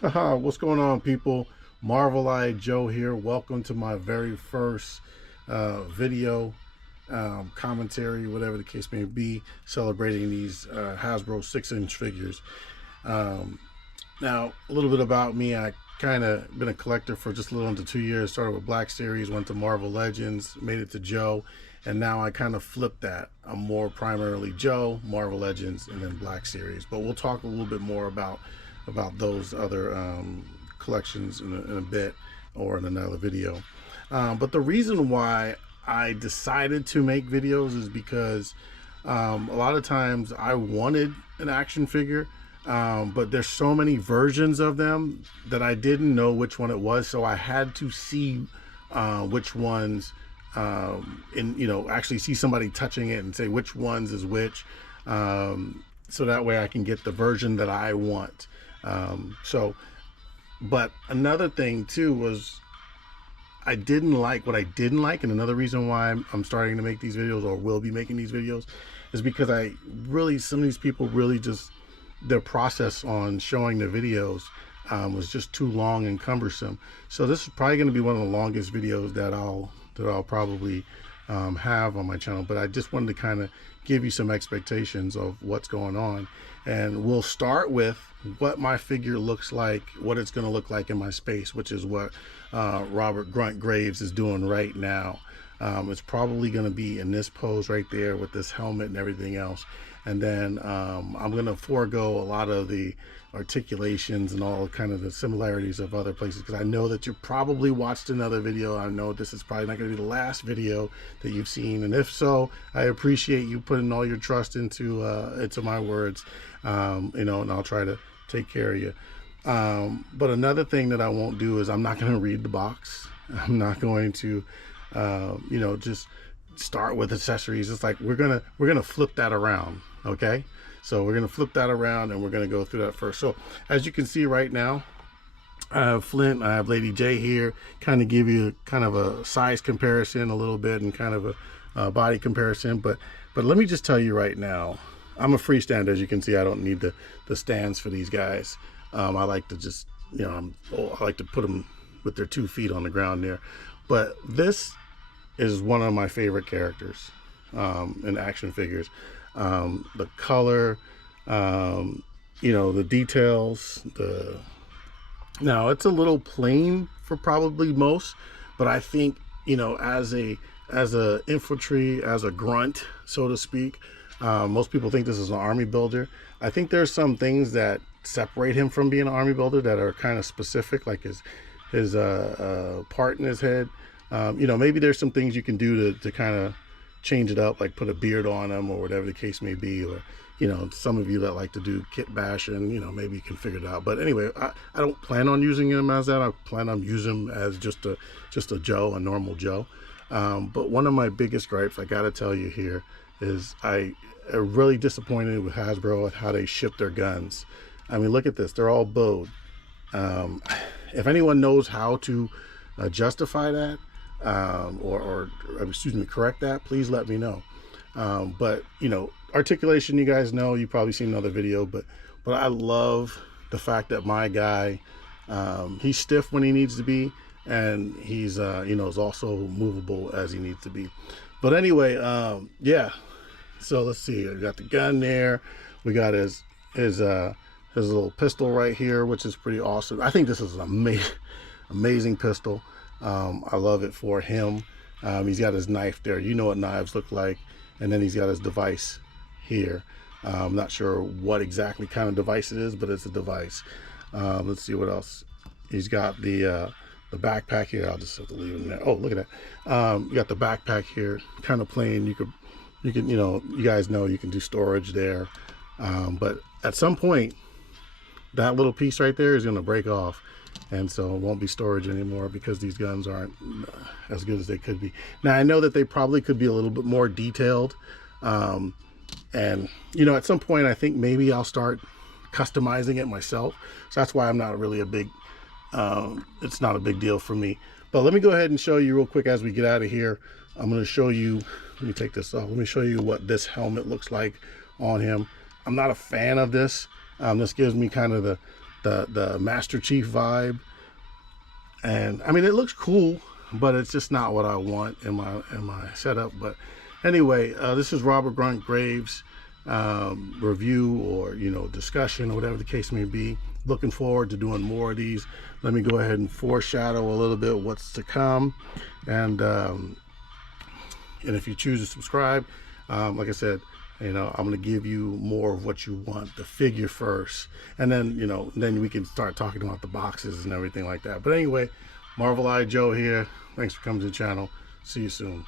Haha, what's going on, people? MarveliJOE here. Welcome to my very first video commentary, whatever the case may be, celebrating these Hasbro 6-inch figures. Um, Now, a little bit about me. I kind of been a collector for just a little under 2 years. Started with Black Series, went to Marvel Legends, made it to Joe, and now I kind of flipped that. I'm more primarily Joe, Marvel Legends, and then Black Series. But we'll talk a little bit more about those other collections in a bit or in another video. But the reason why I decided to make videos is because a lot of times I wanted an action figure, but there's so many versions of them that I didn't know which one it was, so I had to see which ones, and actually see somebody touching it and say which ones is which, so that way I can get the version that I want. But another thing too was I didn't like what I didn't like, and another reason why I'm starting to make these videos, or will be making these videos, is because some of these people really just, their process on showing the videos was just too long and cumbersome. So this is probably going to be one of the longest videos that I'll probably have on my channel, but I just wanted to kind of give you some expectations of what's going on. And we'll start with what my figure looks like, what it's going to look like in my space, which is what Robert Grunt Graves is doing right now. It's probably going to be in this pose right there with this helmet and everything else. And then I'm going to forego a lot of the articulations and all kind of the similarities of other places, because I know that you probably watched another video. I know this is probably not going to be the last video that you've seen, and if so, I appreciate you putting all your trust into my words, and I'll try to take care of you. But another thing that I won't do is I'm not going to read the box. I'm not going to just start with accessories. It's like we're gonna flip that around. Okay, so we're gonna flip that around and we're gonna go through that first. So as you can see right now, I have Flint, I have Lady J here, kind of give you kind of a size comparison a little bit, and kind of a body comparison. But let me just tell you right now, I'm a freestander. As you can see, I don't need the stands for these guys. I like to just, I like to put them with their 2 feet on the ground there. But this is one of my favorite characters in action figures. The color, the details, now it's a little plain for probably most, but I think, as a infantry, as a grunt, so to speak, most people think this is an army builder. I think there's some things that separate him from being an army builder that are kind of specific, like his part in his head. Maybe there's some things you can do to kind of change it up, like put a beard on him or whatever the case may be, or some of you that like to do kit bashing, maybe you can figure it out. But anyway, I don't plan on using him as that. I plan on using him as just a Joe, a normal Joe. But one of my biggest gripes, I gotta tell you here, is I am really disappointed with Hasbro at how they ship their guns. I mean, look at this, they're all bowed. If anyone knows how to justify that, or excuse me, correct that, please let me know. But articulation, you guys know, you've probably seen another video, but I love the fact that my guy, he's stiff when he needs to be, and he's is also movable as he needs to be. But anyway, yeah, so let's see, we got the gun there, we got his little pistol right here, which is pretty awesome. I think this is an amazing pistol. I love it for him. He's got his knife there. You know what knives look like. And then he's got his device here. I'm not sure what exactly kind of device it is, but it's a device. Let's see what else. He's got the backpack here. I'll just have to leave it in there. Oh, look at that. You got the backpack here, kind of plain. You can, you guys know you can do storage there. But at some point, that little piece right there is going to break off, and so it won't be storage anymore, because these guns aren't as good as they could be. Now, I know that they probably could be a little bit more detailed, and at some point I think maybe I'll start customizing it myself. So that's why I'm not really a big it's not a big deal for me. But let me go ahead and show you real quick as we get out of here. I'm going to show you, let me take this off, let me show you what this helmet looks like on him. I'm not a fan of this. This gives me kind of the Master Chief vibe. And I mean, it looks cool, but it's just not what I want in my setup. But anyway, this is Robert Grunt Graves review, or discussion, or whatever the case may be. Looking forward to doing more of these. Let me go ahead and foreshadow a little bit what's to come, and if you choose to subscribe, like I said, I'm going to give you more of what you want, the figure first, and then then we can start talking about the boxes and everything like that. But anyway, MarveliJOE here. Thanks for coming to the channel. See you soon.